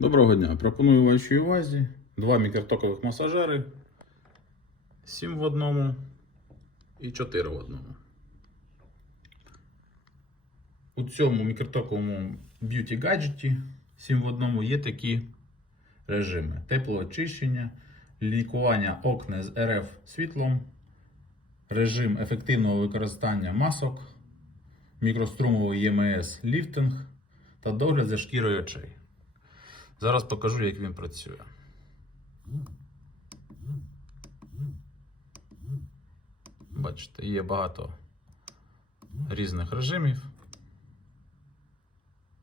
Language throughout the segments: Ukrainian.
Доброго дня. Пропоную вашій увазі два мікротокових масажери. 7 в одному і 4 в одному. У цьому мікротоковому б'юті гаджеті 7 в одному є такі режими: теплоочищення, лікування окна з РФ світлом, режим ефективного використання масок, мікрострумовий ЄМС ліфтинг та догляд за шкірою очей. Зараз покажу, як він працює. Бачите, є багато різних режимів.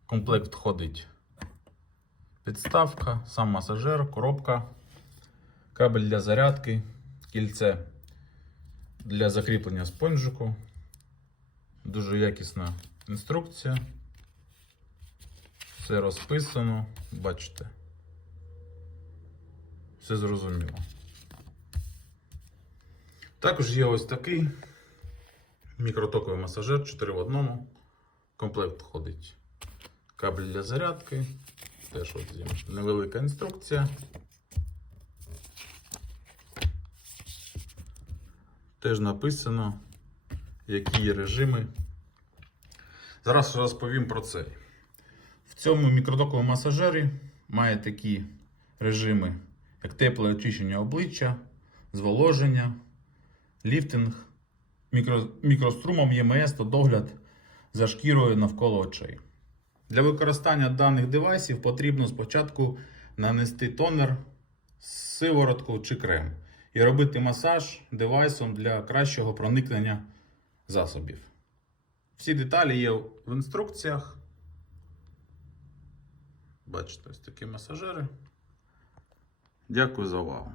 В комплект входить підставка, сам масажер, коробка, кабель для зарядки, кільце для закріплення спонжику. Дуже якісна інструкція. Все розписано, бачите. Все зрозуміло. Також є ось такий мікротоковий масажер 4 в одному. Комплект входить кабель для зарядки. Теж от невелика інструкція. Теж написано, які режими. Зараз розповім про цей. Цьому мікротоковому масажері має такі режими, як тепле очищення обличчя, зволоження, ліфтинг, мікро, мікрострумом ЄМС та догляд за шкірою навколо очей. Для використання даних девайсів потрібно спочатку нанести тонер, сиворотку чи крем і робити масаж девайсом для кращого проникнення засобів. Всі деталі є в інструкціях. Бачите, ось такі масажери. Дякую за увагу.